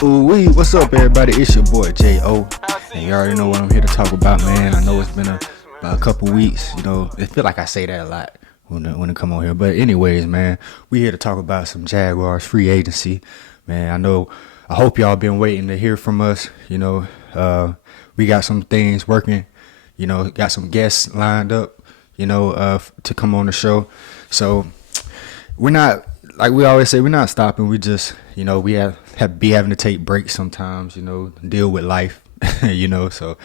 Ooh, what's up, everybody? It's your boy J.O. And you already know what I'm here to talk about, man. I know it's been about a couple weeks. It feel like I say that a lot when I come on here. But anyways, man, we here to talk about some Jaguars free agency. Man, I hope y'all been waiting to hear from us. We got some things working. Got some guests lined up, to come on the show. So we're not, like we always say, we're not stopping. We just, we have having to take breaks sometimes, deal with life, So,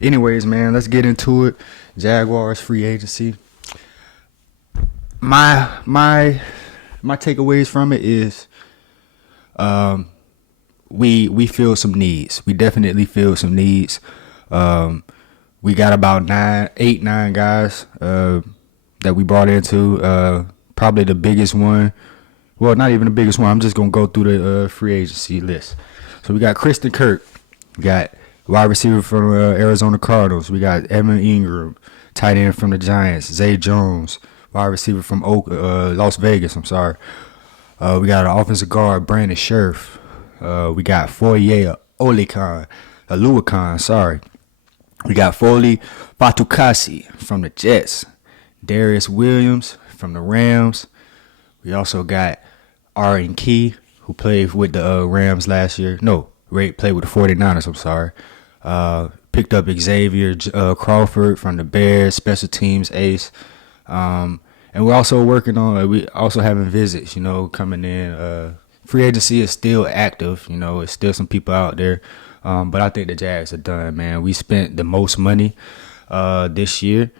anyways, man, let's get into it. Jaguars free agency. My takeaways from it is, we feel some needs. We definitely feel some needs. We got about 9 guys that we brought into. Probably the biggest one. Well, not even the biggest one. I'm just gonna go through the free agency list. So we got Christian Kirk. We got wide receiver from Arizona Cardinals. We got Evan Ingram, tight end from the Giants. Zay Jones, wide receiver from Las Vegas. I'm sorry. We got an offensive guard, Brandon Scherf. We got Foye Oluwakan. Sorry. We got Foley Fatukasi from the Jets. Darius Williams from the Rams. We also got Aaron Key, who played with the Rams last year. No, played with the 49ers, I'm sorry. Picked up Xavier Crawford from the Bears, special teams ace. And we're also working on, we also having visits, coming in. Free agency is still active, it's still some people out there. But I think the Jags are done, man. We spent the most money this year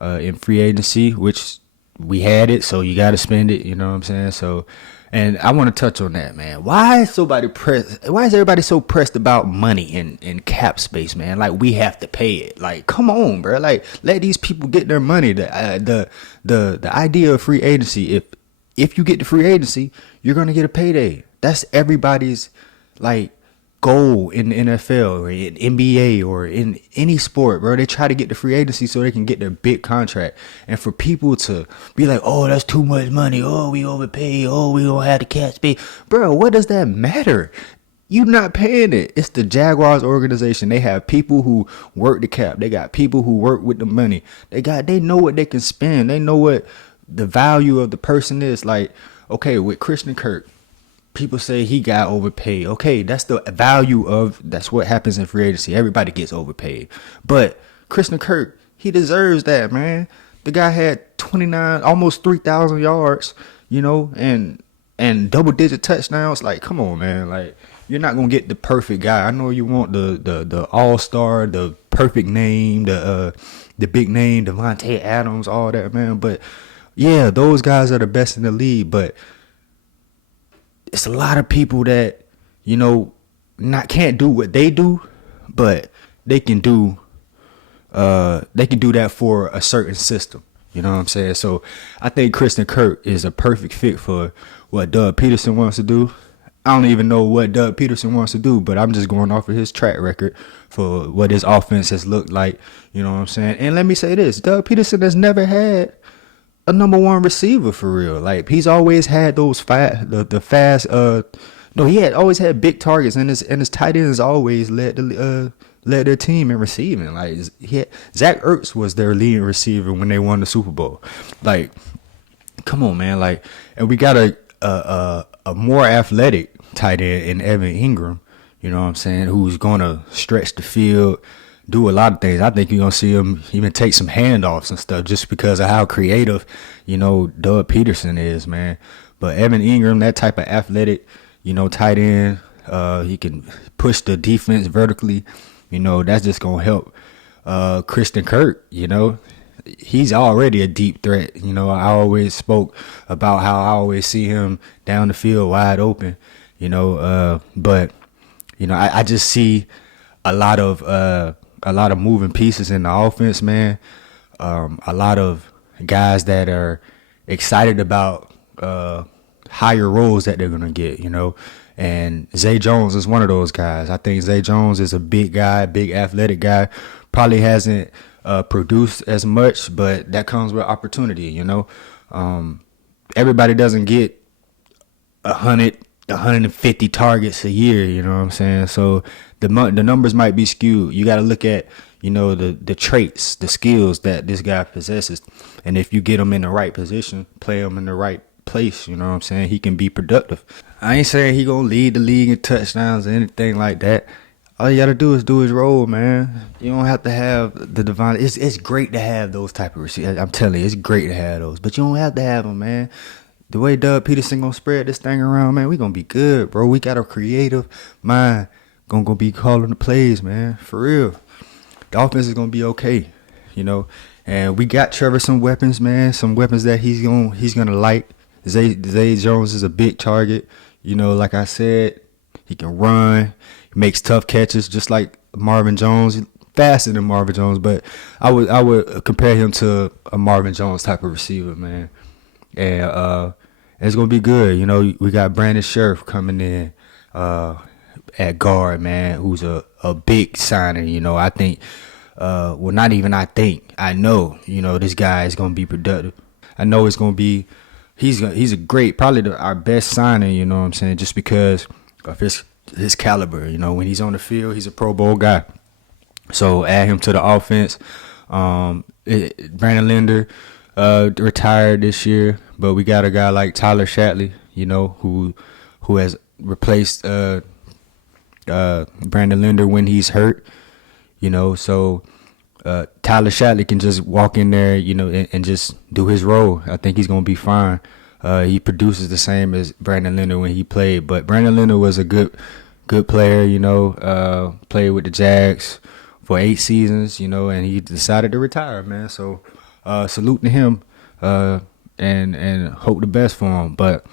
in free agency, which we had it, so you got to spend it, you know what I'm saying? So, and I want to touch on that, man. Why is everybody so pressed about money and cap space, man? Like, we have to pay it. Like, come on, bro. Like, let these people get their money. The idea of free agency, if you get the free agency, you're going to get a payday. That's everybody's, like, goal in the NFL or in NBA or in any sport, bro. They try to get the free agency so they can get their big contract. And for people to be like, oh, that's too much money. Oh, we overpay. Oh, we don't have the cap space. Bro, what does that matter? You're not paying it. It's the Jaguars organization. They have people who work the cap. They got people who work with the money. They know what they can spend. They know what the value of the person is. Like, okay, with Christian Kirk, people say he got overpaid. Okay, that's the value of, that's what happens in free agency. Everybody gets overpaid. But Christian Kirk, he deserves that, man. The guy had 29, almost 3,000 yards, and double-digit touchdowns. Like, come on, man. Like, you're not going to get the perfect guy. I know you want the all-star, the perfect name, the big name, Devontae Adams, all that, man. But, yeah, those guys are the best in the league, but it's a lot of people that, can't do what they do, but they can do that for a certain system. You know what I'm saying? So I think Christian Kirk is a perfect fit for what Doug Peterson wants to do. I don't even know what Doug Peterson wants to do, but I'm just going off of his track record for what his offense has looked like. You know what I'm saying? And let me say this, Doug Peterson has never had a number one receiver for real. Like, he's always had those fast. He had always had big targets, and his tight ends always led their team in receiving. Like, Zach Ertz was their leading receiver when they won the Super Bowl. Like, come on, man. Like, and we got a more athletic tight end in Evan Ingram. You know what I'm saying? Who's gonna stretch the field, do a lot of things. I think you're going to see him even take some handoffs and stuff just because of how creative, Doug Peterson is, man. But Evan Ingram, that type of athletic, tight end, he can push the defense vertically. That's just going to help Christian Kirk, He's already a deep threat. I always spoke about how I always see him down the field wide open, but, I just see a lot of moving pieces in the offense, man. A lot of guys that are excited about higher roles that they're going to get, And Zay Jones is one of those guys. I think Zay Jones is a big guy, big athletic guy. Probably hasn't produced as much, but that comes with opportunity, Everybody doesn't get 100 150 targets a year. You know what I'm saying? So the numbers might be skewed. You got to look at the traits, the skills that this guy possesses, and if you get him in the right position, play him in the right place, you know what I'm saying, he can be productive. I ain't saying he gonna lead the league in touchdowns or anything like that. All you gotta do is do his role, man. You don't have to have the divine. It's great to have those type of receivers. I'm telling you, it's great to have those, but you don't have to have them, man. The way Doug Peterson gonna spread this thing around, man, we gonna be good, bro. We got a creative mind, gonna be calling the plays, man, for real. The offense is gonna be okay, you know. And we got Trevor some weapons, man. Some weapons that he's gonna like. Zay Jones is a big target. You know, like I said, he can run, he makes tough catches, just like Marvin Jones. Faster than Marvin Jones, but I would compare him to a Marvin Jones type of receiver, man. And it's gonna be good. You know, we got Brandon Sheriff coming in at guard, man, who's a big signing. You know, I think, well, not even I think, I know, you know, this guy is gonna be productive. I know it's gonna be. He's a great, probably our best signing, you know what I'm saying, just because of his caliber. You know, when he's on the field, he's a Pro Bowl guy. So add him to the offense. Brandon Linder retired this year, but we got a guy like Tyler Shatley, you know, who has replaced Brandon Linder when he's hurt. You know, so Tyler Shatley can just walk in there, you know, and just do his role. I think he's gonna be fine. He produces the same as Brandon Linder when he played, but Brandon Linder was a good player, you know. Played with the Jags for 8 seasons, you know, and he decided to retire, man. So salute to him, and hope the best for him. But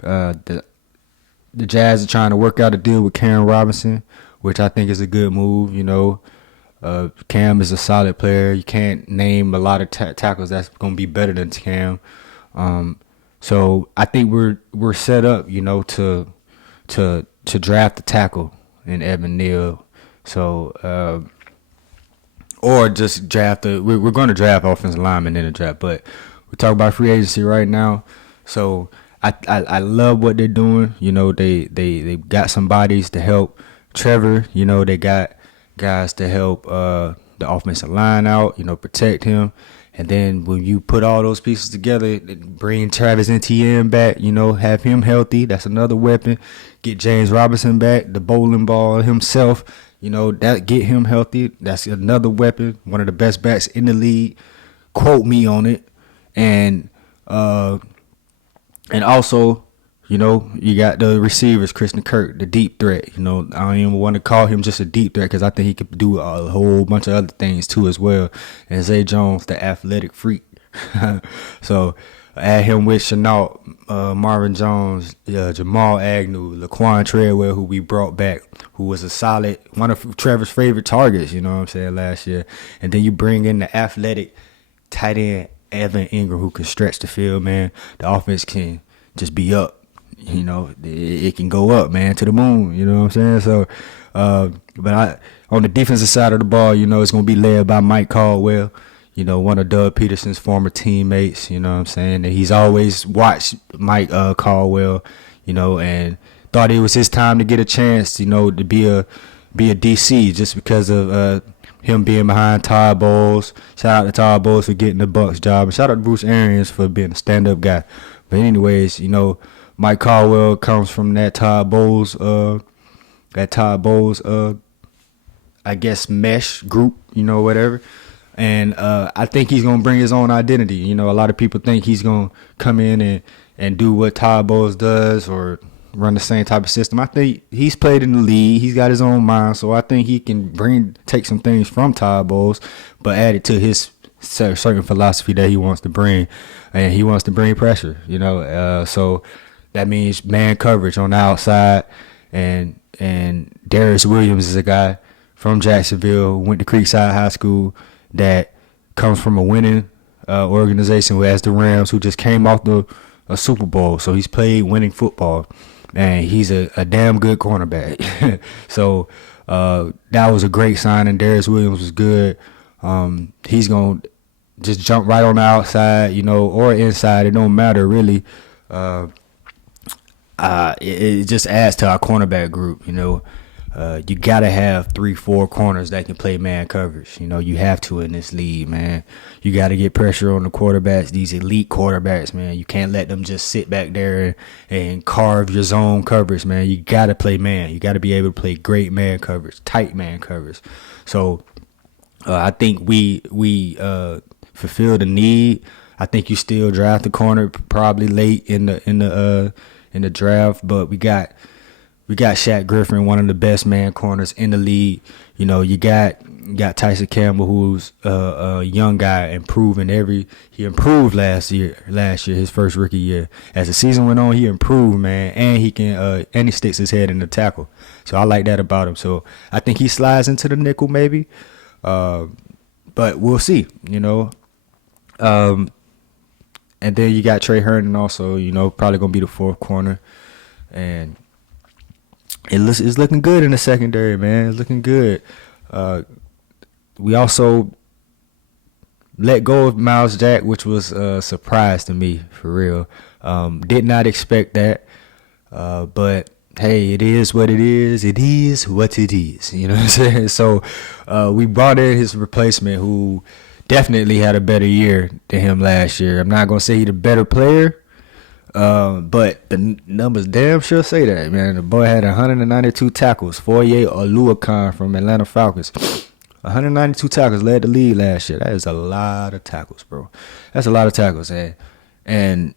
the Jazz are trying to work out a deal with Cam Robinson, which I think is a good move, you know. Cam is a solid player. You can't name a lot of tackles that's going to be better than Cam. So I think we're set up, you know, to draft the tackle in Evan Neal. So or just draft we're going to draft offensive linemen in the draft, but we talk about free agency right now. So I love what they're doing. You know, they got some bodies to help Trevor. You know, they got guys to help the offensive line out, you know, protect him. And then when you put all those pieces together, bring Travis Etienne back, you know, have him healthy. That's another weapon. Get James Robinson back, the bowling ball himself, you know, that get him healthy. That's another weapon. One of the best backs in the league. Quote me on it. And also, you know, you got the receivers, Christian Kirk, the deep threat. You know, I don't even want to call him just a deep threat because I think he could do a whole bunch of other things too as well. And Zay Jones, the athletic freak. So add him with Chenault, Marvin Jones, Jamal Agnew, Laquan Treadwell, who we brought back, who was a solid, one of Trevor's favorite targets, you know what I'm saying, last year. And then you bring in the athletic tight end, Evan Ingram, who can stretch the field, man. The offense can just be up. You know, it can go up, man, to the moon. You know what I'm saying? So, but on the defensive side of the ball, you know, it's going to be led by Mike Caldwell, you know, one of Doug Peterson's former teammates, you know what I'm saying? And he's always watched Mike Caldwell, you know, and thought it was his time to get a chance, you know, to be a DC just because of him being behind Todd Bowles. Shout out to Todd Bowles for getting the Bucs job. And shout out to Bruce Arians for being a stand-up guy. But anyways, you know, Mike Caldwell comes from that Todd Bowles, I guess, mesh group, you know, whatever. And I think he's going to bring his own identity. You know, a lot of people think he's going to come in and do what Todd Bowles does or run the same type of system. I think he's played in the league. He's got his own mind. So I think he can take some things from Todd Bowles, but add it to his certain philosophy that he wants to bring. And he wants to bring pressure, you know. So that means man coverage on the outside, and Darius Williams is a guy from Jacksonville, went to Creekside High School, that comes from a winning organization who has the Rams, who just came off a Super Bowl. So he's played winning football, and he's a damn good cornerback. So that was a great signing. Darius Williams was good. He's going to just jump right on the outside, you know, or inside. It don't matter really. it just adds to our cornerback group. You gotta have 3-4 corners that can play man coverage. You have to in this league, man. You gotta get pressure on the quarterbacks, these elite quarterbacks, man. You can't let them just sit back there and carve your zone coverage, man. You gotta play man. You gotta be able to play great man coverage, tight man coverage. So I think we fulfill the need. I think you still draft the corner probably late in the draft, but we got Shaq Griffin, one of the best man corners in the league. You got Tyson Campbell, who's a young guy, he improved last year, his first rookie year. As the season went on, he improved, man, and he sticks his head in the tackle. So I like that about him. So I think he slides into the nickel maybe, but we'll see. And then you got Trey Herndon also, probably gonna be the fourth corner, and it's looking good in the secondary, man. It's looking good. We also let go of Miles Jack, which was a surprise to me, for real. Did not expect that. But, hey, it is what it is. It is what it is. You know what I'm saying? So we brought in his replacement, who definitely had a better year than him last year. I'm not going to say he's a better player. But the numbers damn sure say that, man. The boy had 192 tackles. Foye Oluokun from Atlanta Falcons. 192 tackles, led the league last year. That is a lot of tackles, bro. That's a lot of tackles, and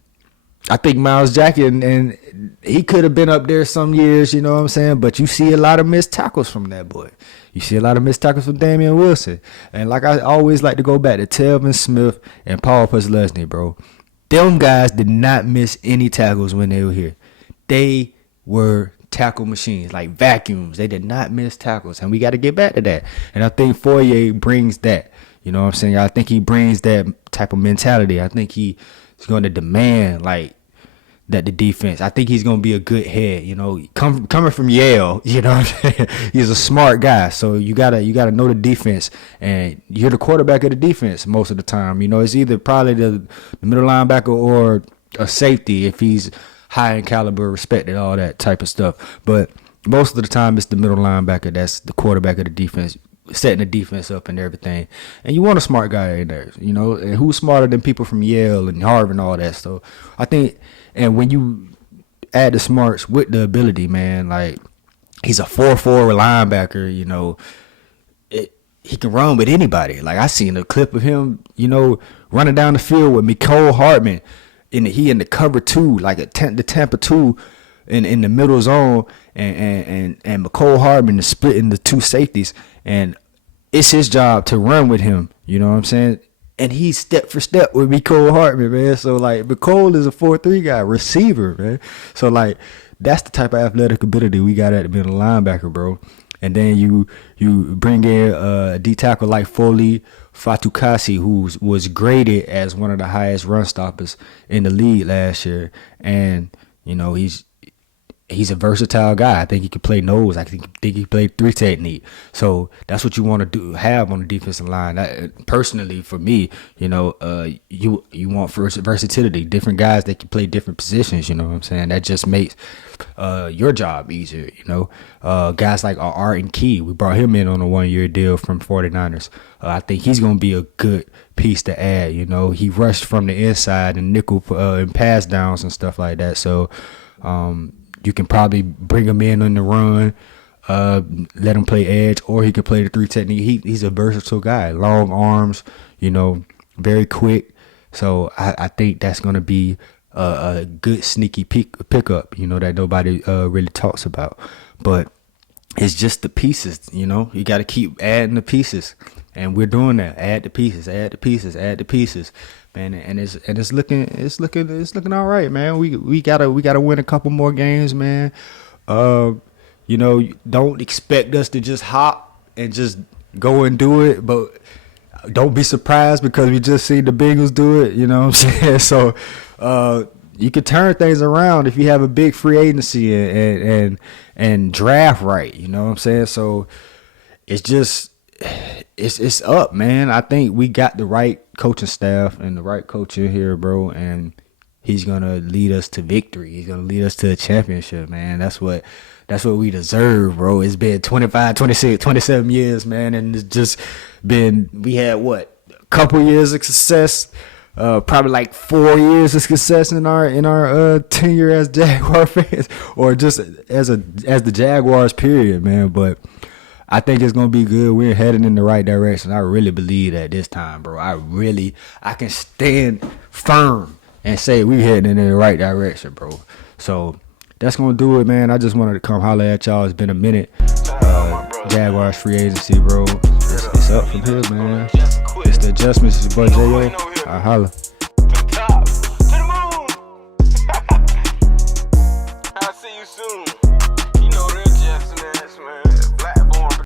I think Miles Jack, and he could have been up there some years, you know what I'm saying? But you see a lot of missed tackles from that boy. You see a lot of missed tackles from Damian Wilson. And like I always like to go back to Telvin Smith and Paul Posluszny, bro. Them guys did not miss any tackles when they were here. They were tackle machines, like vacuums. They did not miss tackles, and we got to get back to that. And I think Foye brings that. You know what I'm saying? I think he brings that type of mentality. I think he's going to demand, like, that the defense. I think he's going to be a good head, coming from Yale, you know what I'm saying? He's a smart guy. So you got to know the defense, and you're the quarterback of the defense most of the time. It's either probably the middle linebacker or a safety if he's high in caliber, respected, all that type of stuff. But most of the time it's the middle linebacker that's the quarterback of the defense, setting the defense up and everything. And you want a smart guy in there, and who's smarter than people from Yale and Harvard and all that. So I think, and when you add the smarts with the ability, man, like, he's a 4-4 linebacker, he can run with anybody. Like, I seen a clip of him, running down the field with Mecole Hardman. He in the cover 2, like the Tampa 2 in the middle zone, and Mecole Hardman is splitting the two safeties, and it's his job to run with him. You know what I'm saying? And he's step for step with Mecole Hardman, man. So, like, Mecole is a 4-3 guy, receiver, man. So, like, that's the type of athletic ability we got at the middle linebacker, bro. And then you bring in a D tackle like Foley Fatukasi, who was graded as one of the highest run stoppers in the league last year. And, he's a versatile guy. I think he could play nose. I think he could play 3 technique. So that's what you want to have on the defensive line. Personally, for me, you want versatility, different guys that can play different positions. You know what I'm saying? That just makes your job easier. Guys like Art and Key, we brought him in on a 1-year deal from 49ers. I think he's going to be a good piece to add. He rushed from the inside and nickel and pass downs and stuff like that. So, you can probably bring him in on the run, let him play edge, or he can play the 3 technique. He's a versatile guy, long arms, very quick. So I think that's going to be a good sneaky pickup, that nobody really talks about. But it's just the pieces, you got to keep adding the pieces, and we're doing that. Add the pieces, man, and it's looking all right, man. We gotta win a couple more games, man. Don't expect us to just hop and just go and do it, but don't be surprised because we just seen the Bengals do it. You know what I'm saying? So you can turn things around if you have a big free agency and draft right. You know what I'm saying? So it's just. It's up, man. I think we got the right coaching staff and the right coach in here, bro. And he's gonna lead us to victory. He's gonna lead us to a championship, man. That's what we deserve, bro. It's been 25, 26, 27 years, man, and it's just been, we had what, a couple years of success, probably like 4 years of success in our tenure as Jaguar fans, or just as the Jaguars period, man. But I think it's gonna be good. We're heading in the right direction. I really believe that this time, bro. I can stand firm and say we're heading in the right direction, bro. So that's gonna do it, man. I just wanted to come holler at y'all. It's been a minute. Jaguars free agency, bro. It's up from here, man. It's the adjustments. It's your boy J.O. I holla.